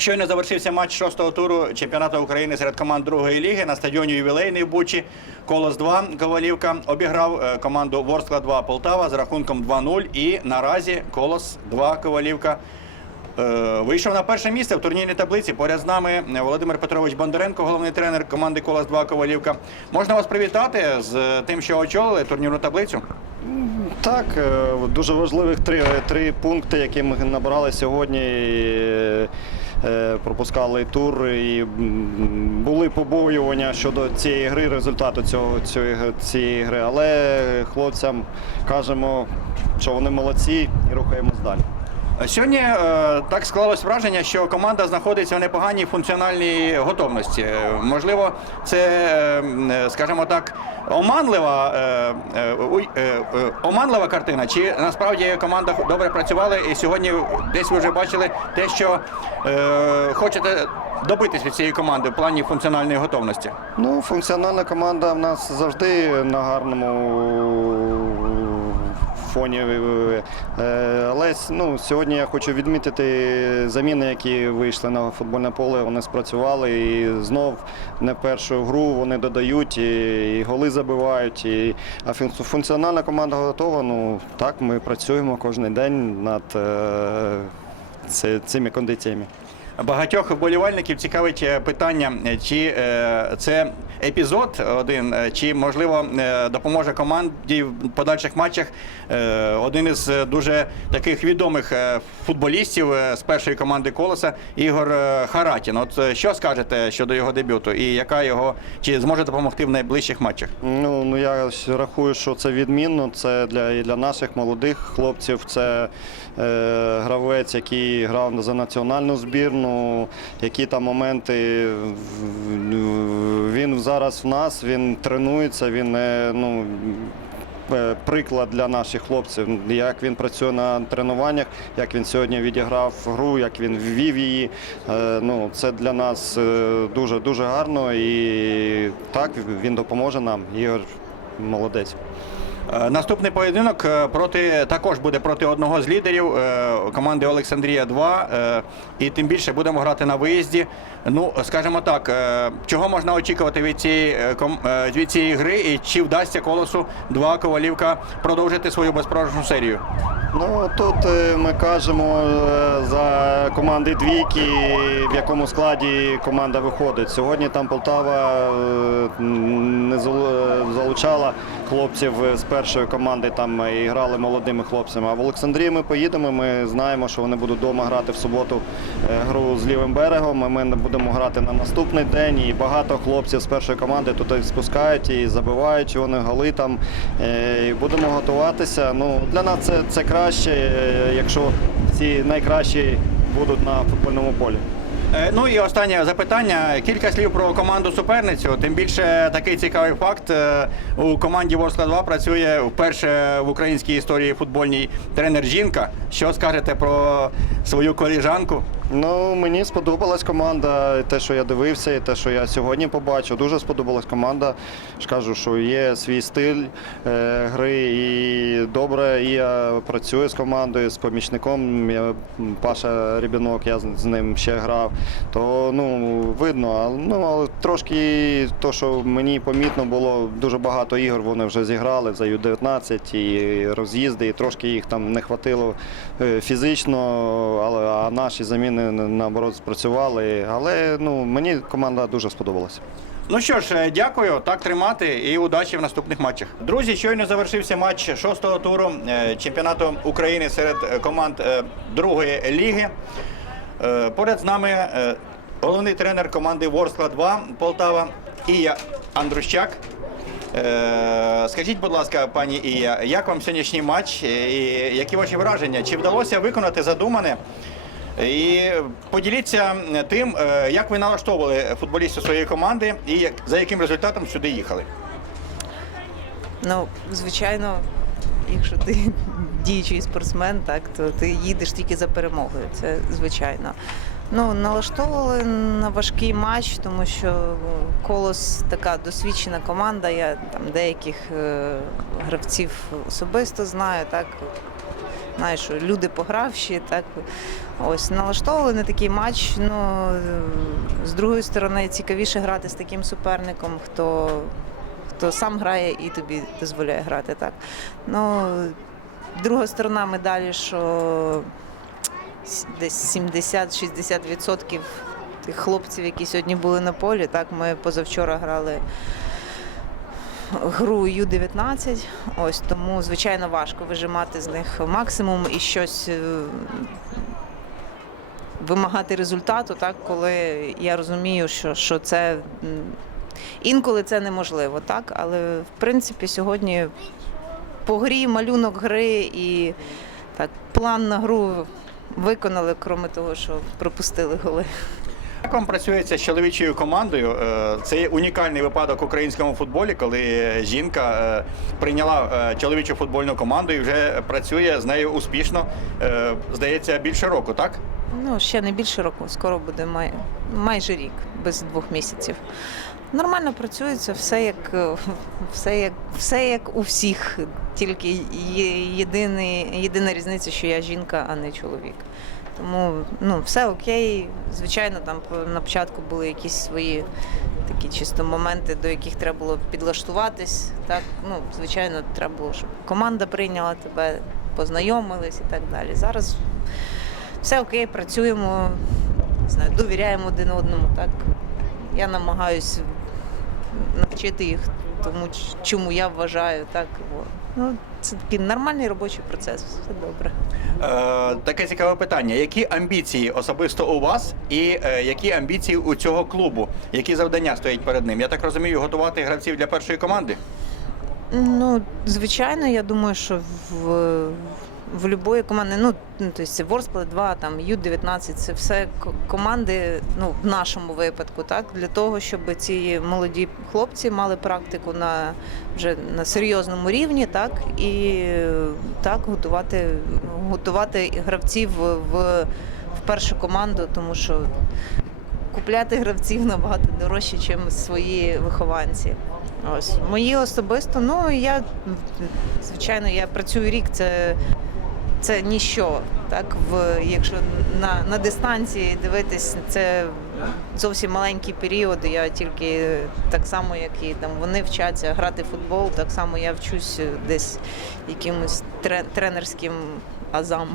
Щойно завершився матч шостого туру чемпіонату України серед команд другої ліги на стадіоні ювілейний в Бучі. Колос 2 Ковалівка обіграв е, команду Ворскла 2 Полтава з рахунком 2-0. І наразі Колос 2 Ковалівка е, вийшов на перше місце в турнірній таблиці. Поряд з нами Володимир Петрович Бондаренко, головний тренер команди Колос 2 Ковалівка. Можна вас привітати з тим, що очолили турнірну таблицю. Так, е, дуже важливих три, три пункти, які ми набрали сьогодні. Е, Пропускали тур і були побоювання щодо цієї гри, результату цього, цієї, цієї гри. Але хлопцям кажемо, що вони молодці і рухаємось далі. Сьогодні е, так склалось враження, що команда знаходиться в непоганій функціональній готовності. Можливо, це, е, скажімо так, оманлива, е, е, е, оманлива картина, чи насправді команда добре працювала і сьогодні десь ви вже бачили те, що е, хочете добитись від цієї команди в плані функціональної готовності. Ну, функціональна команда в нас завжди на гарному фоні. Е, Але ну, сьогодні я хочу відмітити заміни, які вийшли на футбольне поле. Вони спрацювали і знов не першу гру вони додають і, голи забивають. І, а функціональна команда готова. Ну так, ми працюємо кожен день над е, цими кондиціями. Багатьох вболівальників цікавить е, питання, е, чи е, це епізод один, е, чи можливо е, допоможе команді в подальших матчах е, один із дуже таких відомих футболістів з першої команди колеса Ігор Харатін. От що скажете щодо його дебюту, і яка його чи зможе допомогти в найближчих матчах? Ну, ну я рахую, що це відмінно. Це для, і для наших молодих хлопців. Це е, гравець, який грав за національну збірну. Які там моменти він зараз в нас, він тренується, він е, ну. е, Приклад для наших хлопців, як він працює на тренуваннях, як він сьогодні відіграв гру, як він ввів її. Е, Ну, це для нас дуже дуже гарно і так він допоможе нам. Ігор молодець. Е, Наступний поєдинок е, проти також буде проти одного з лідерів е, команди Олександрія 2 е, і тим більше будемо грати на виїзді. Ну, скажімо так, чого можна очікувати від цієї від цієї гри, і чи вдасться колосу 2 Ковалівка продовжити свою безпрограшну серію? Ну тут е, ми кажемо е, за команди двійки, в якому складі команда виходить. Сьогодні там Полтава е, не залучала хлопців з першої команди, там і грали молодими хлопцями. А в Олександрії ми поїдемо. Ми знаємо, що вони будуть вдома грати в суботу гру з лівим берегом. і Ми будемо грати на наступний день. І багато хлопців з першої команди тут спускають і забивають вони голи там. І будемо готуватися. Ну для нас це, це краще, е, якщо ці найкращі будуть на футбольному полі. Е, Ну і останнє запитання. Кілька слів про команду суперницю. Тим більше такий цікавий факт. е, У команді Ворскла 2 працює вперше в українській історії футбольній тренер жінка. Що скажете про свою коліжанку? Ну, мені сподобалась команда, те, що я дивився, і те, що я сьогодні побачив. Дуже сподобалась команда. ж кажу, що є свій стиль е, гри і добре. І я працюю з командою, з помічником. Я, Паша Рібінок, я з, ним ще грав. То ну, видно, ну, але трошки то, що мені помітно було, дуже багато ігор вони вже зіграли за Ю-19 і роз'їзди, і трошки їх там не хватило е, фізично, але а наші заміни наоборот спрацювали. Але ну, мені команда дуже сподобалася. Ну що ж, е, дякую, так тримати і удачі в наступних матчах. Друзі, щойно завершився матч шостого туру е, чемпіонату України серед е, команд другої ліги. Поряд з нами головний тренер команди Ворскла 2 Полтава Ія Андрущак. Скажіть, будь ласка, пані Ія, як вам сьогоднішній матч і які ваші враження? Чи вдалося виконати задумане? І поділіться тим, е, як ви налаштовували футболістів своєї команди і за яким результатом сюди їхали. Ну, звичайно, якщо ти діючий спортсмен, так то ти їдеш тільки за перемогою. Це звичайно. Ну, налаштовували на важкий матч, тому що е, колос така досвідчена команда. Я там деяких е, гравців особисто знаю, так. Знаю, що люди погравші, так ось налаштовували на такий матч. Ну е, з другої сторони, цікавіше грати з таким суперником, хто, хто сам грає і тобі дозволяє грати. Так. Ну, друга сторона медалі, що десь 70-60% тих хлопців, які сьогодні були на полі. Так, ми позавчора грали гру Ю-19. Ось тому, звичайно, важко вижимати з них максимум і щось. е, Вимагати результату, так, коли я розумію, що, що це інколи це неможливо, так. Але в принципі сьогодні по грі, малюнок гри і так, план на гру виконали, крім того, що пропустили голи. Як вам працюється з чоловічою командою? Е, Це є унікальний випадок в українському футболі, коли жінка е, прийняла е, чоловічу футбольну команду і вже працює з нею успішно. е, Здається, більше року, так? Ну, ще не більше року, скоро буде май... майже рік, без двох місяців. Нормально працюється, все як, е, все як, все як у всіх. Тільки є єдиний, єдина різниця, що я жінка, а не чоловік. Тому ну, все окей. Звичайно, там на початку були якісь свої такі чисто моменти, до яких треба було підлаштуватись. Так, ну, звичайно, треба було, щоб команда прийняла тебе, познайомились і так далі. Зараз все окей, працюємо, не знаю, довіряємо один одному. Так я намагаюся навчити їх тому, чому я вважаю. Так ну це такий нормальний робочий процес. Все добре. Е, Таке цікаве питання. Які амбіції особисто у вас і е, які амбіції у цього клубу? Які завдання стоять перед ним? Я так розумію, готувати гравців для першої команди? Ну, звичайно, я думаю, що в, в будь-якої команди, ну, ну тобто це Ворспле 2, там Ю-19, це все команди, ну, в нашому випадку, так, для того, щоб ці молоді хлопці мали практику на вже на серйозному рівні, так, і так готувати, готувати гравців в, в першу команду, тому що купляти гравців набагато дорожче, ніж свої вихованці. Ось мої особисто. Ну я звичайно, я працюю рік. Це, це ніщо. Так, в якщо на, на дистанції дивитись, це зовсім маленький період. Я тільки так само, як і там вони вчаться грати в футбол, так само я вчусь десь якимось тренерським азам.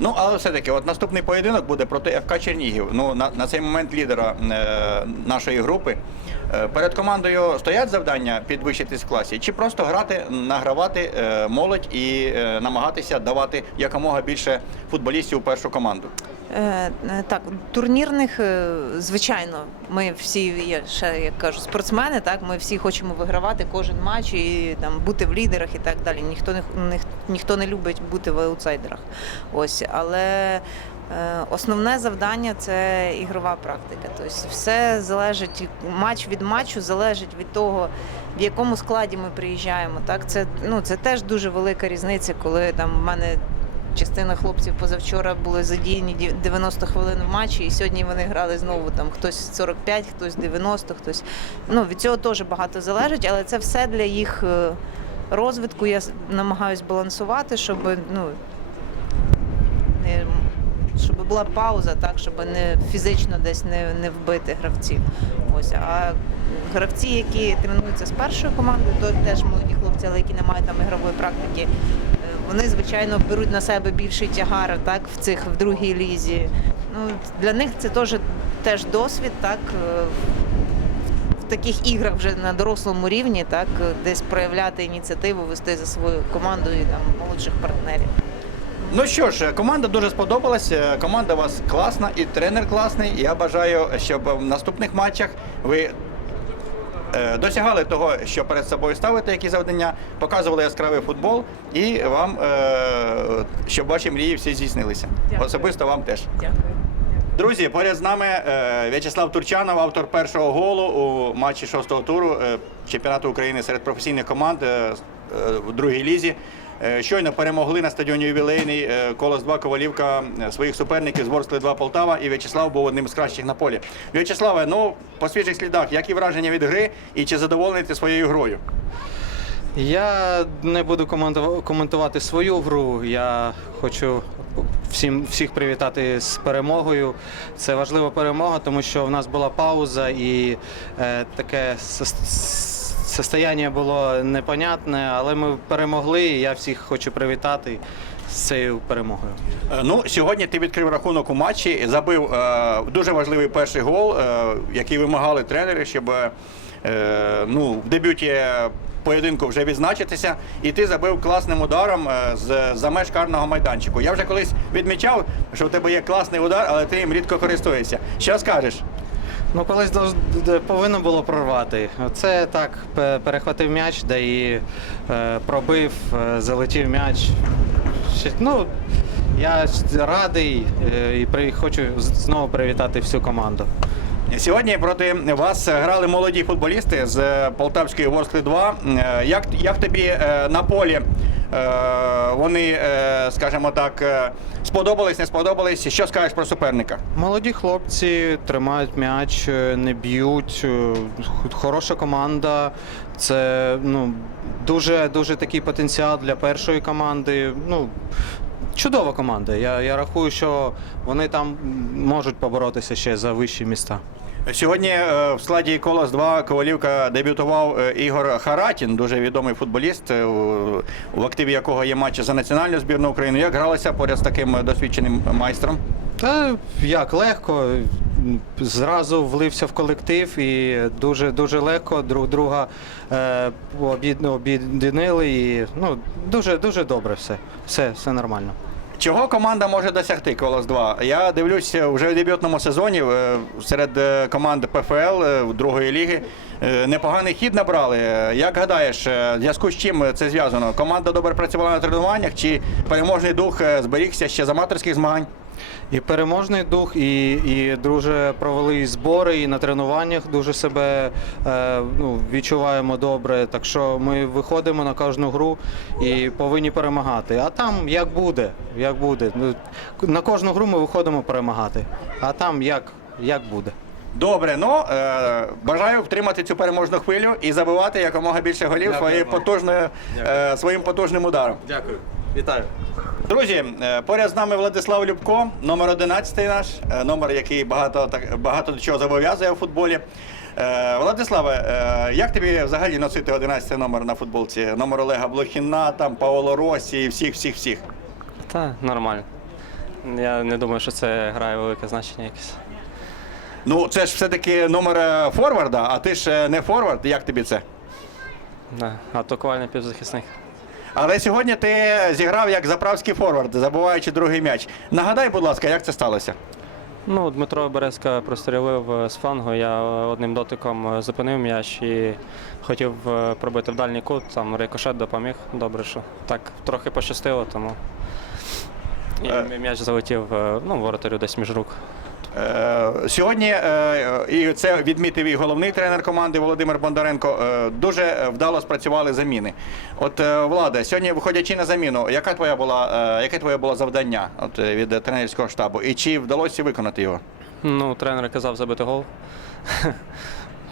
Ну, але все-таки, от наступний поєдинок буде проти ФК Чернігів. Ну, на, на цей момент лідера е, нашої групи. Е, перед командою стоять завдання підвищитись в класі, чи просто грати, награвати е, молодь і е, намагатися давати якомога більше футболістів у першу команду? Так, турнірних, звичайно, ми всі є ще як кажу, спортсмени. Так, ми всі хочемо вигравати кожен матч і там бути в лідерах і так далі. Ніхто не ніх- ніхто не любить бути в аутсайдерах. Ось, але основне завдання це ігрова практика. Тобто все залежить матч від матчу, залежить від того, в якому складі ми приїжджаємо. Так, це ну це теж дуже велика різниця, коли там в мене Частина хлопців позавчора були задіяні ді- 90 хвилин в матчі, і сьогодні вони грали знову там хтось 45, хтось 90, хтось. Ну від цього теж багато залежить, але це все для їх е, розвитку. Я намагаюсь балансувати, щоб ну щоб була пауза, так щоб не фізично десь не, не вбити гравців. Ось а гравці, які тренуються з першою командою, то теж молоді хлопці, але які не мають там ігрової практики. е, Вони звичайно беруть на себе більший тягар, так в цих в другій лізі. Ну для них це теж теж досвід, так е, в таких іграх вже на дорослому рівні, так десь проявляти ініціативу, вести за свою команду і там молодших партнерів. Ну що ж, команда дуже сподобалась. е, Команда у вас класна і тренер класний. Я бажаю, щоб в наступних матчах ви е, досягали того, що перед собою ставите, які завдання, показували яскравий футбол, і вам, е, щоб ваші мрії всі здійснилися. Особисто вам теж. Дякую. Друзі, поряд з нами В'ячеслав Турчанов, автор першого голу у матчі шостого туру чемпіонату України серед професійних команд в другій лізі. Е, щойно перемогли на стадіоні ювілейний е, Колос 2 Ковалівка е, своїх суперників з Ворскли 2 Полтава, і В'ячеслав був одним з кращих на полі. В'ячеславе, ну по свіжих слідах, які враження від гри і чи задоволений ти своєю грою? Я не буду коментувати свою гру. Я хочу всім всіх привітати з перемогою. Це важлива перемога, тому що в нас була пауза і е, таке состояння було непонятне, але ми перемогли. і Я всіх хочу привітати з цією перемогою. Е, Ну, сьогодні ти відкрив рахунок у матчі, забив е, дуже важливий перший гол, е, який вимагали тренери, щоб е, ну, в дебюті поєдинку вже відзначитися. І ти забив класним ударом е, з за меж карного майданчику. Я вже колись відмічав, що в тебе є класний удар, але ти їм рідко користуєшся. Що скажеш? Ну, колись дож- повинно було прорвати. Це так, перехватив м'яч, да і е, пробив, е, залетів м'яч. Ну, я радий е, і при, хочу знову привітати всю команду. Сьогодні проти вас грали молоді футболісти з Полтавської Ворскли 2. Е, Як, як тобі е, на полі е, вони, е, скажімо так, е, сподобались, не сподобались? Що скажеш про суперника? Молоді хлопці тримають м'яч, е, не б'ють. е, Хороша команда. Це ну, дуже, дуже такий потенціал для першої команди. Ну, чудова команда. Я, я рахую, що вони там можуть поборотися ще за вищі міста. Сьогодні е, в складі Колос 2 Ковалівка дебютував е, Ігор Харатін, дуже відомий футболіст, е, в активі якого є матчі за національну збірну України. Як гралися поряд з таким досвідченим майстром? Та як легко. Зразу влився в колектив і дуже дуже легко друг друга е, об'єд- об'єднали. І ну дуже дуже добре все. Все, все нормально. Чого команда може досягти Колос 2? Я дивлюся вже в дебютному сезоні е, серед е, команд ПФЛ е, другої ліги. е, Непоганий хід набрали. Е, Як гадаєш, е, в зв'язку з чим це зв'язано? Команда добре працювала на тренуваннях чи переможний дух е, зберігся ще з аматорських змагань? І переможний дух, і, і дуже провели і збори, і на тренуваннях дуже себе е, ну, відчуваємо добре. Так що ми виходимо на кожну гру і повинні перемагати. А там як буде, як буде. Ну, На кожну гру ми виходимо перемагати. А там як, як буде. Добре, ну е, бажаю втримати цю переможну хвилю і забивати якомога більше голів своєю потужною, е, своїм потужним ударом. Дякую. Вітаю. Друзі, е, поряд з нами Владислав Любко, номер 11 наш, е, номер, який багато так багато до чого зобов'язує у футболі. Е, Владиславе, як тобі взагалі носити 11 номер на футболці? Номер Олега Блохіна, там Паоло Росі і всіх, всіх, всіх. Та нормально. Я не думаю, що це грає велике значення якесь. Ну, це ж все-таки номер форварда, а ти ж не форвард. Як тобі це? Да. Атакувальний півзахисник. Але сьогодні ти зіграв як заправський форвард, забуваючи другий м'яч. Нагадай, будь ласка, як це сталося? Ну, Дмитро Березка прострілив е, з флангу. Я е, одним дотиком е, зупинив м'яч і хотів пробити в дальній кут. Там рикошет допоміг. Добре, що так трохи пощастило, тому і м'яч залетів ну, воротарю десь між рук. Е, Сьогодні, е, і це відмітив і головний тренер команди Володимир Бондаренко, е, дуже вдало спрацювали заміни. От Влада, сьогодні виходячи на заміну, яка твоя була, яке твоє було завдання от, від тренерського штабу? І чи вдалося виконати його? Ну, тренер казав забити гол.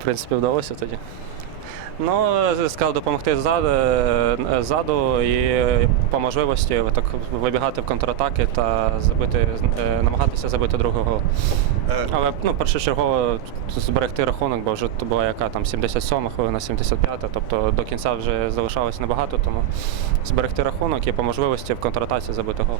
В принципі, вдалося тоді. Ну, сказав допомогти ззаду, е, ззаду і по можливості так вибігати в контратаки та забити, е, намагатися забити другий гол. Е, Але ну, першочергово зберегти рахунок, бо вже то була яка там 77 хвилина, 75-та, тобто до кінця вже залишалось небагато, тому зберегти рахунок і по можливості в контратаці забити гол.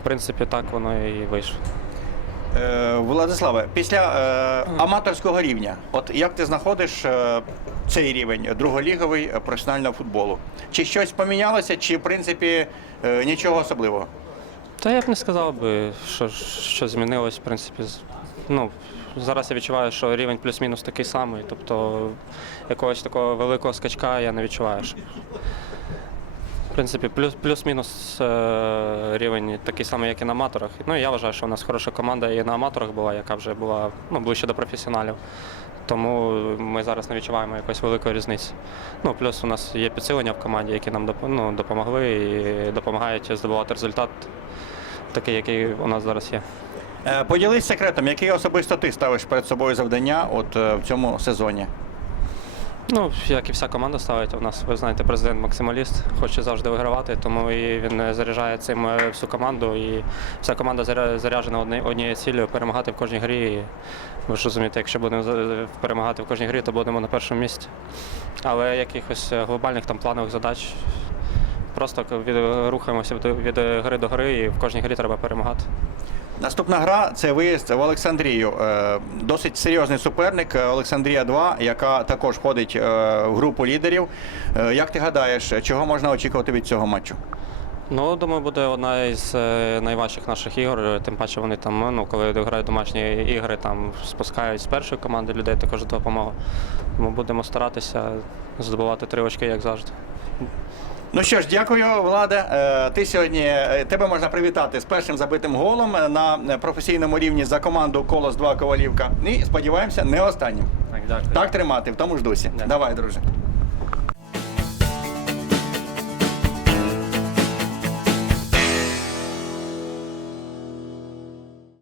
В принципі, так воно і вийшло. Е, Владиславе, після е, аматорського рівня, от як ти знаходиш е, цей рівень друголіговий е, професіонального футболу? Чи щось помінялося, чи в принципі е, нічого особливого? Та я б не сказав би, що, що змінилось, в принципі. Ну, зараз я відчуваю, що рівень плюс-мінус такий самий. Тобто якогось такого великого скачка я не відчуваю. що- В принципі, плюс, плюс-мінус е, рівень такий самий, як і на аматорах. Ну, я вважаю, що у нас хороша команда і на аматорах була, яка вже була ну, ближче до професіоналів. Тому ми зараз не відчуваємо якоїсь великої різниці. Ну, плюс у нас є підсилення в команді, які нам ну, допомогли і допомагають здобувати результат такий, який у нас зараз є. Е, Поділись секретом, який особисто ти ставиш перед собою завдання от е, в цьому сезоні. Ну, як і вся команда ставить, у нас, ви знаєте, президент максималіст, хоче завжди вигравати, тому і він е, заряджає цим е, всю команду. І вся команда заря- заряджена однією цілею перемагати в кожній грі. І ви ж розумієте, якщо будемо перемагати в кожній грі, то будемо на першому місці. Але якихось е, глобальних там планових задач. Просто рухаємося від гри до гри, і в кожній грі треба перемагати. Наступна гра це виїзд в Олександрію. Е, Досить серйозний суперник е, Олександрія 2, яка також входить е, в групу лідерів. Як ти гадаєш, чого можна очікувати від цього матчу? Ну, думаю, буде одна із найважчих наших ігор. Тим паче вони там, ну, коли грають домашні ігри, там спускають з першої команди людей також допомогу. Тому будемо старатися здобувати три очки, як завжди. Ну що ж, дякую, Владе. Е, Ти сьогодні е, тебе можна привітати з першим забитим голом е, на професійному рівні за команду Колос 2 Ковалівка. І сподіваємося, не останнім. Так. Так тримати в тому ж дусі. Так. Давай, друже.